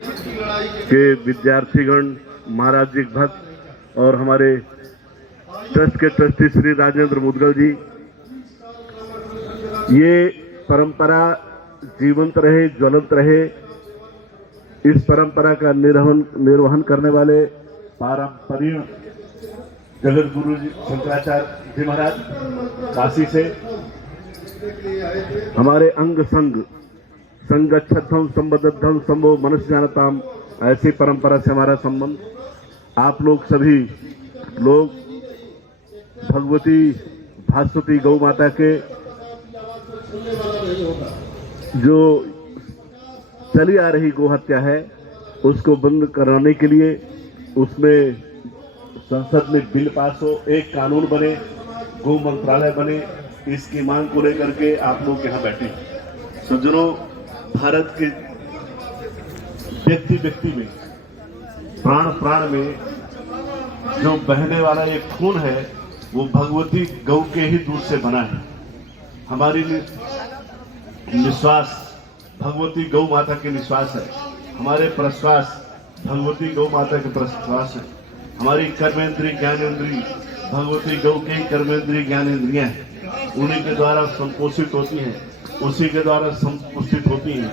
के विद्यार्थीगण, महाराज जी भक्त और हमारे ट्रस्ट के ट्रस्टी श्री राजेंद्र मुदगल जी, ये परंपरा जीवंत रहे, ज्वलंत रहे। इस परंपरा का निर्वहन करने वाले पारंपरिक जगत गुरु जी शंकराचार्य जी महाराज काशी से, हमारे अंग संग संगच्छद्धम संबद्धम संभो मनुष्य जानताम, ऐसी परंपरा से हमारा संबंध। आप लोग सभी लोग भगवती भास्वती गौ माता के जो चली आ रही गौ हत्या है उसको बंद कराने के लिए उसमें संसद में बिल पास हो, एक कानून बने, गौ मंत्रालय बने, इसकी मांग को लेकर के आप लोग यहाँ बैठे। सज्जनों, भारत के व्यक्ति व्यक्ति में, प्राण प्राण में जो बहने वाला ये खून है वो भगवती गौ के ही दूध से बना है। हमारी निश्वास भगवती गौ माता के निश्वास है, हमारे प्रश्वास भगवती गौ माता के प्रश्वास है, हमारी कर्मेंद्री ज्ञानेंद्री भगवती गौ की कर्मेंद्री ज्ञानेंद्रियां हैं, उन्हीं के द्वारा संपोषित होती हैं, उसी के द्वारा संपुष्टित होती हैं।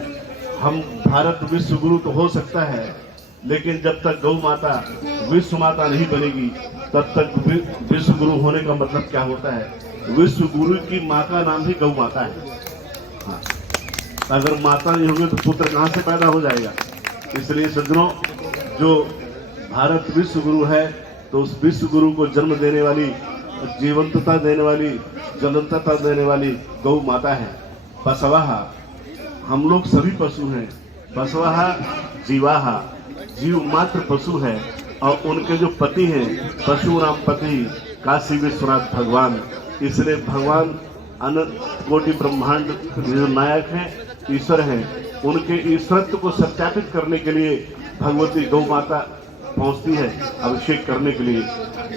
हम भारत विश्व गुरु तो हो सकता है, लेकिन जब तक गौ माता विश्व माता नहीं बनेगी तब तक विश्व गुरु होने का मतलब क्या होता है? विश्व गुरु की माँ का नाम ही गौ माता है। हाँ, अगर माता नहीं होगी तो पुत्र कहां से पैदा हो जाएगा? इसलिए सज्जनों, जो भारत विश्व गुरु है तो उस विश्व गुरु को जन्म देने वाली, जीवंतता देने वाली, ज्वलंतता देने वाली गौ माता है। बसवाहा, हम लोग सभी पशु हैं। बसवाहा जीवाहा, जीव मात्र पशु है और उनके जो पति हैं पशु नाम पति काशी विश्वनाथ भगवान। इसलिए भगवान अनंत कोटि ब्रह्मांड जो नायक हैं, ईश्वर हैं, उनके ईश्वरत्व को सत्यापित करने के लिए भगवती गौ माता पहुंचती है अभिषेक करने के लिए।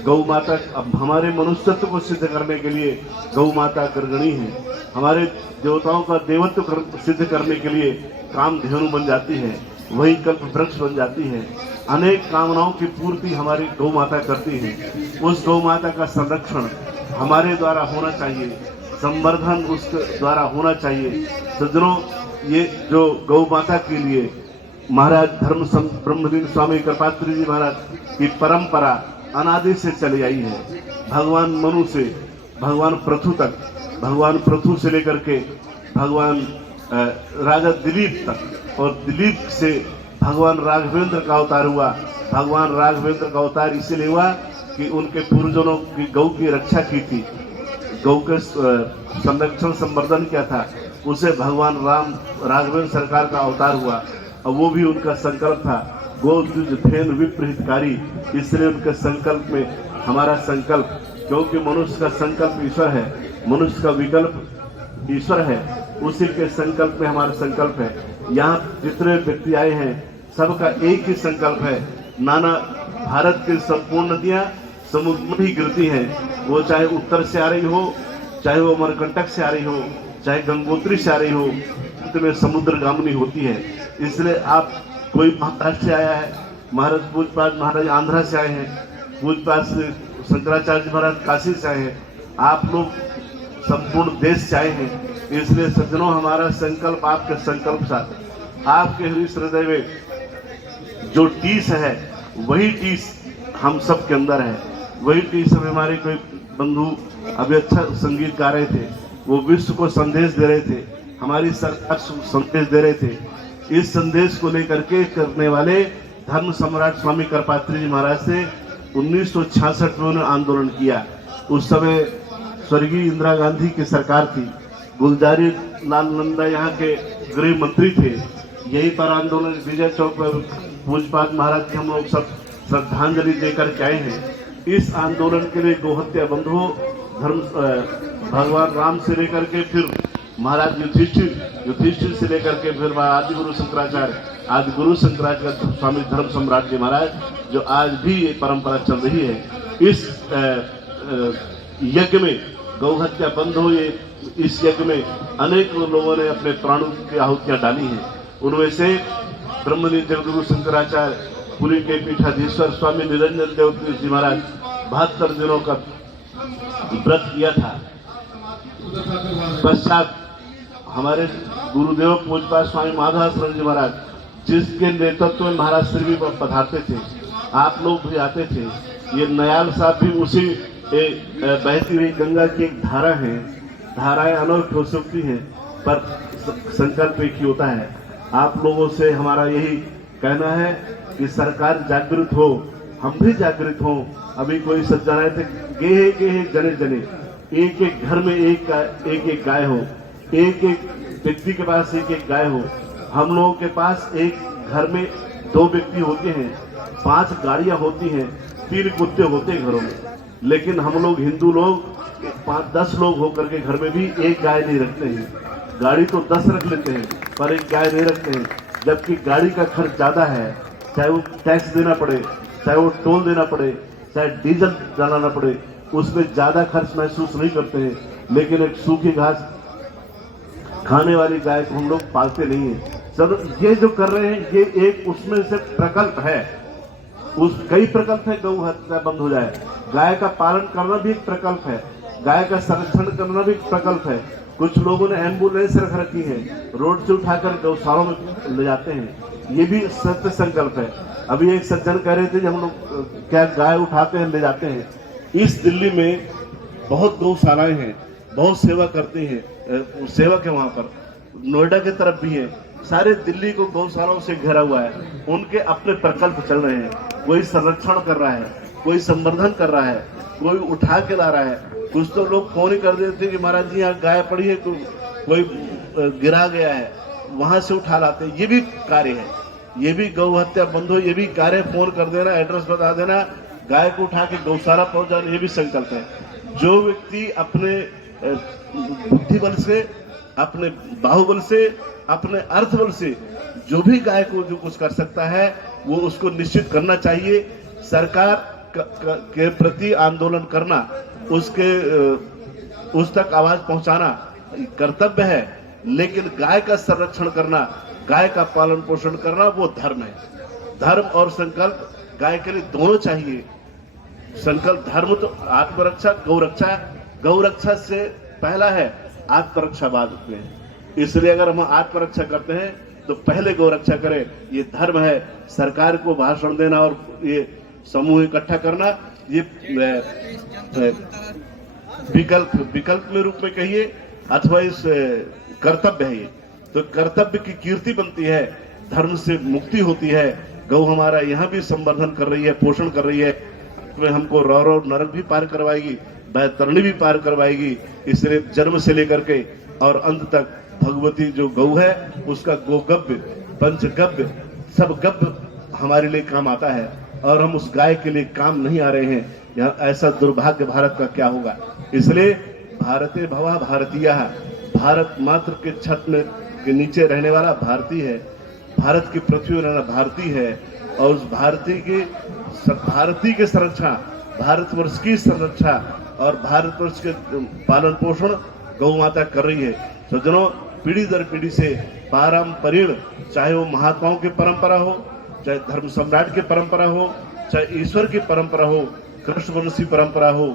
गौ माता अब हमारे मनुष्यत्व को सिद्ध करने के लिए गौ माता अग्रगणी है। हमारे देवताओं का देवत्व सिद्ध करने के लिए कामधेनु बन जाती है, वही कल्प वृक्ष बन जाती है। अनेक कामनाओं की पूर्ति हमारी गौ माता करती है। उस गौ माता का संरक्षण हमारे द्वारा होना चाहिए, संवर्धन उसके द्वारा होना चाहिए। सज्जनों, ये जो गौ माता के लिए महाराज धर्म ब्रह्मलीन स्वामी कृपात्री जी महाराज की परंपरा अनादि से चली आई है। भगवान मनु से भगवान पृथु तक, भगवान पृथु से लेकर के भगवान राजा दिलीप तक, और दिलीप से भगवान राघवेंद्र का अवतार हुआ। भगवान राघवेंद्र का अवतार इसलिए हुआ कि उनके पूर्वजों की गौ की रक्षा की थी, गौ के संरक्षण संवर्धन किया था। उसे भगवान राम राघवेंद्र सरकार का अवतार हुआ और वो भी उनका संकल्प था, गो द्विज फेन विप्रहितकारी। इसलिए उनके संकल्प में हमारा संकल्प, क्योंकि मनुष्य का संकल्प ईश्वर है, मनुष्य का विकल्प ईश्वर है, उसी के संकल्प में हमारा संकल्प है। यहाँ जितने व्यक्ति आए हैं सबका एक ही संकल्प है। नाना भारत की संपूर्ण नदियां समुद्र में ही गिरती हैं, वो चाहे उत्तर से आ रही हो, चाहे वो अमरकंटक से आ रही हो, चाहे गंगोत्री से आ रही हो, अंत में समुद्र गामनी होती है। इसलिए आप, कोई महाराष्ट्र से आया है, महाराज पूजपाठ महाराज आंध्रा से आए हैं, पूजपाठ शंकराचार्य महाराज काशी से आए हैं, आप लोग संपूर्ण देश से आए हैं। इसलिए सज्जनों, हमारा संकल्प आपके संकल्प साथ, आपके हृदय में जो टीस है वही टीस हम सब के अंदर है। वही टीस में हमारे कोई बंधु अभी अच्छा संगीत गा रहे थे, वो विश्व को संदेश दे रहे थे, हमारी सरकार संदेश दे रहे थे। इस संदेश को लेकर के करने वाले धर्म सम्राट स्वामी कृपात्री जी महाराज से 1966 में उन्होंने आंदोलन किया। उस समय स्वर्गीय इंदिरा गांधी की सरकार थी, गुलजारी लाल नंदा यहाँ के गृह मंत्री थे। यही पर आंदोलन विजय चौक पर पूजपाठ महाराज के हम लोग सब श्रद्धांजलि देकर के आए हैं। इस आंदोलन के लिए गोहत्या बंद हो, धर्म भगवान राम से लेकर के फिर महाराज युधिष्ठिर से लेकर के फिर आदि गुरु शंकराचार्य स्वामी धर्म सम्राट जी महाराज, जो आज भी ये परंपरा चल रही है। इस यज्ञ में गौ हत्या बंद हो, ये इस यज्ञ में अनेक लोगों ने अपने प्राणों की आहुतियां डाली हैं। उनमें से ब्रह्मलीन जगदगुरु शंकराचार्य पुरी के पीठाधीश्वर स्वामी निरंजन देव जी महाराज 72 दिनों का व्रत किया था। पश्चात हमारे गुरुदेव पूज्यपाद स्वामी माधवानंद जी महाराज, जिसके नेतृत्व में महाराज श्री भी पधारते थे, आप लोग भी आते थे। ये नयाल साहब भी उसी बहती हुई गंगा की एक धारा है। धाराएं अनोखी हो सकती हैं, पर संकल्प एक ही होता है। आप लोगों से हमारा यही कहना है कि सरकार जागृत हो, हम भी जागृत हों। अभी कोई सज्जन आए थे, गेहे गेहे जने जने, एक एक घर में एक एक गाय हो, एक एक व्यक्ति के पास एक एक गाय हो। हम लोगों के पास एक घर में 2 व्यक्ति होते हैं, 5 गाड़ियां होती हैं, 3 कुत्ते होते हैं घरों में। लेकिन हम लोग हिंदू लोग 5-10 लोग होकर के घर में भी एक गाय नहीं रखते हैं। गाड़ी तो 10 रख लेते हैं, पर एक गाय नहीं रखते हैं। जबकि गाड़ी का खर्च ज्यादा है, चाहे वो टैक्स देना पड़े, चाहे वो टोल देना पड़े, चाहे डीजल डालना पड़े, उसमें ज्यादा खर्च महसूस नहीं करते हैं। लेकिन एक सूखी घास खाने वाली गाय को हम लोग पालते नहीं है। चलो, ये जो कर रहे हैं ये एक उसमें से प्रकल्प है। उस कई प्रकल्प है, गौ हत्या बंद हो जाए। गाय का पालन करना भी एक प्रकल्प है, गाय का संरक्षण करना भी एक प्रकल्प है। कुछ लोगों ने एम्बुलेंस रख रखी है, रोड से उठाकर गौशालों में ले जाते हैं, ये भी सत्य संकल्प है। अभी एक सज्जन कह रहे थे कि हम लोग क्या गाय उठाते हैं ले जाते हैं। इस दिल्ली में बहुत गौशालाएं हैं, बहुत सेवा करते हैं, सेवक है वहां पर, नोएडा की तरफ भी है। सारे दिल्ली को गौशालाओं से घिरा हुआ है। उनके अपने प्रकल्प चल रहे हैं। कोई संरक्षण कर रहा है, कोई संवर्धन कर रहा है, कोई उठा के ला रहा है। कुछ तो लोग फोन ही कर देते कि महाराज जी यहाँ गाय पड़ी है, कोई गिरा गया है, वहां से उठा लाते हैं। ये भी कार्य है, ये भी गौ हत्या बंद हो, ये भी कार्य। फोन कर देना, एड्रेस बता देना, गाय को उठा के गौशाला पहुंच जाना, ये भी संकल्प है। जो व्यक्ति अपने बुद्धि बल से, अपने बाहुबल से, अपने अर्थ बल से जो भी गाय को जो कुछ कर सकता है, वो उसको निश्चित करना चाहिए। सरकार के प्रति आंदोलन करना, उस तक आवाज पहुंचाना कर्तव्य है। लेकिन गाय का संरक्षण करना, गाय का पालन पोषण करना, वो धर्म है। धर्म और संकल्प गाय के लिए दोनों चाहिए। संकल्प धर्म तो आत्मरक्षा, गौ रक्षा से पहला है, आत्मरक्षा बाद में। इसलिए अगर हम आत्मरक्षा करते हैं तो पहले गौ रक्षा करें, ये धर्म है। सरकार को भाषण देना और ये समूह इकट्ठा करना, ये विकल्प में रूप में कहिए अथवा इस कर्तव्य है। ये तो कर्तव्य की कीर्ति बनती है, धर्म से मुक्ति होती है। गौ हमारा यहाँ भी संवर्धन कर रही है, पोषण कर रही है, तो हमको रौरव नरक भी पार करवाएगी, बैतरणी भी पार करवाएगी। इसलिए जन्म से लेकर के और अंत तक भगवती जो गौ है, उसका गोगव्य, पंचगव्य, सब गव्य हमारे लिए काम आता है। और हम उस गाय के लिए काम नहीं आ रहे हैं। यहाँ ऐसा दुर्भाग्य भारत का क्या होगा। इसलिए भारते भवा भारतीय, भारत मात्र के छत में के नीचे रहने वाला भारतीय है, भारत की पृथ्वी रहना भारतीय है। और उस भारतीय के संरक्षा, भारतवर्ष की संरक्षा और भारतवर्ष के पालन पोषण गौ माता कर रही है। सज्जनों, पीढ़ी दर पीढ़ी से पारंपरिक, चाहे वो महात्माओं की परंपरा हो, चाहे धर्म सम्राट की परंपरा हो, चाहे ईश्वर की परंपरा हो, कृष्णवंशी परंपरा हो,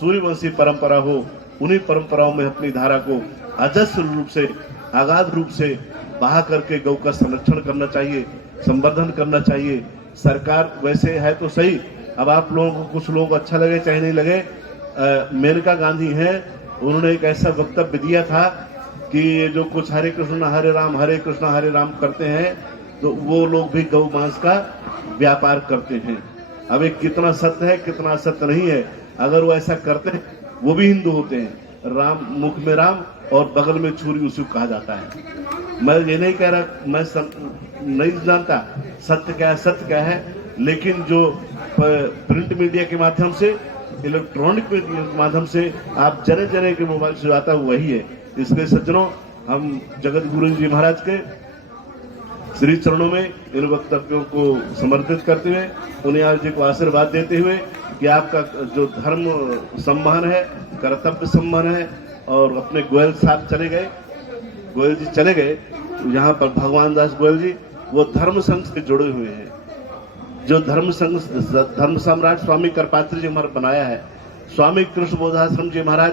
सूर्यवंशी परंपरा हो, उन्हीं परंपराओं में अपनी धारा को अजस्र रूप से, अगाध रूप से बहा करके गौ का संरक्षण करना चाहिए, संवर्धन करना चाहिए। सरकार वैसे है तो सही, अब आप लोगों को, कुछ लोगों को अच्छा लगे चाहे नहीं लगे, मेनका गांधी है, उन्होंने एक ऐसा वक्तव्य दिया था कि ये जो कुछ हरे कृष्ण हरे राम करते हैं, तो वो लोग भी गौ मांस का व्यापार करते हैं। अब ये कितना सत्य है, कितना असत्य नहीं है। अगर वो ऐसा करते हैं, वो भी हिंदू होते हैं। राम, मुख में राम और बगल में छुरी, उसी को कहा जाता है। मैं ये नहीं कह रहा, मैं नहीं जानता सत्य क्या है, लेकिन जो प्रिंट मीडिया के माध्यम से, इलेक्ट्रॉनिक मीडिया के माध्यम से आप जने जने के मोबाइल से आता है, वही है। इसलिए सज्जनों, हम जगत गुरु जी महाराज के श्री चरणों में इन वक्तव्यों को समर्पित करते हुए, उन्हें आज जी को आशीर्वाद देते हुए कि आपका जो धर्म सम्मान है, कर्तव्य सम्मान है। और अपने गोयल साहब चले गए, गोयल जी चले गए, यहाँ पर भगवान दास गोयल जी, वो धर्म संघ से जुड़े हुए हैं। जो धर्म संघ धर्म सम्राट स्वामी करपात्री जी हमारा बनाया है, स्वामी कृष्ण बोधाश्रम जी महाराज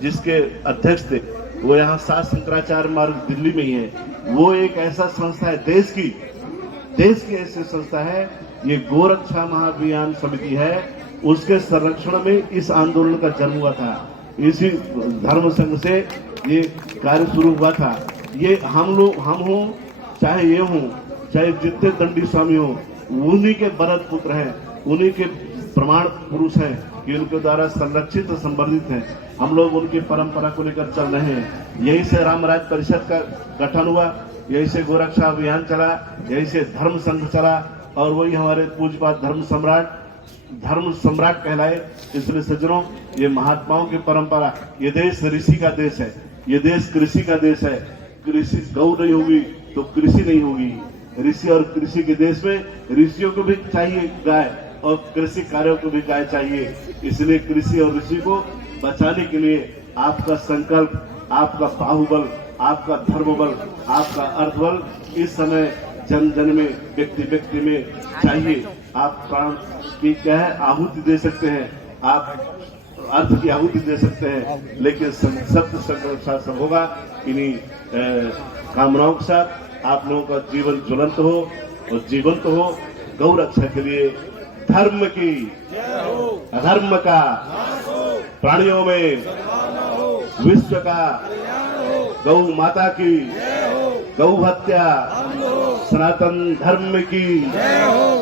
जिसके अध्यक्ष थे, वो यहाँ सात शंकराचार्य मार्ग दिल्ली में ही है। वो एक ऐसा संस्था है, देश की ऐसी संस्था है, ये गोरक्षा महाअभियान समिति है, उसके संरक्षण में इस आंदोलन का जन्म हुआ था। इसी धर्म संघ से ये कार्य शुरू हुआ था। ये हम हो, चाहे ये हो, चाहे जितने दंडी स्वामी हो, उन्हीं के भरत पुत्र हैं, उन्हीं के प्रमाण पुरुष हैं कि उनके द्वारा संरक्षित और संवर्धित हैं। हम लोग उनकी परंपरा को लेकर चल रहे हैं। यही से रामराज परिषद का गठन हुआ, यही से गोरक्षा अभियान चला, यही से धर्म संघ चला, और वही हमारे पूज्यपाद धर्म सम्राट कहलाए। इसलिए सज्जनों, ये महात्माओं की परंपरा, ये देश ऋषि का देश है, ये देश कृषि का देश है। कृषि गौ नहीं होगी तो कृषि नहीं होगी। ऋषि और कृषि के देश में ऋषियों को भी चाहिए गाय, और कृषि कार्यों को भी गाय चाहिए। इसलिए कृषि और ऋषि को बचाने के लिए आपका संकल्प, आपका बाहुबल, आपका धर्मबल, आपका अर्थबल इस समय जन जन में, व्यक्ति में चाहिए। आप प्राण की क्या है आहुति दे सकते हैं, आप अर्थ की आहुति दे सकते हैं, लेकिन सत्य संकल्प शासन होगा। इन्हीं कामनाओं के साथ आप लोगों का जीवन ज्वलंत हो और जीवंत हो। गौ रक्षा के लिए धर्म की, अधर्म का, प्राणियों में विश्व का, गौ माता की, गौ हत्या, सनातन धर्म की,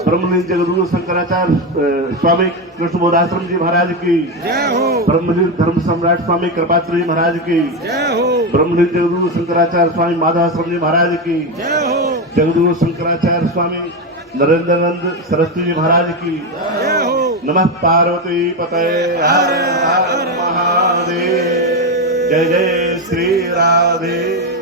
ब्रह्मलीन जगद्गुरु शंकराचार्य स्वामी कृष्ण बोधाश्रम जी महाराज की, ब्रह्मलीन धर्म सम्राट स्वामी कृपात्री जी महाराज की, ब्रह्मलीन जगद्गुरु शंकराचार्य स्वामी माधवाश्रम जी महाराज की, जगद्गुरु शंकराचार्य स्वामी नरेंद्रानंद सरस्वती जी महाराज की। नमः पार्वती पतये हर हर महादेव। जय जय श्री राधे।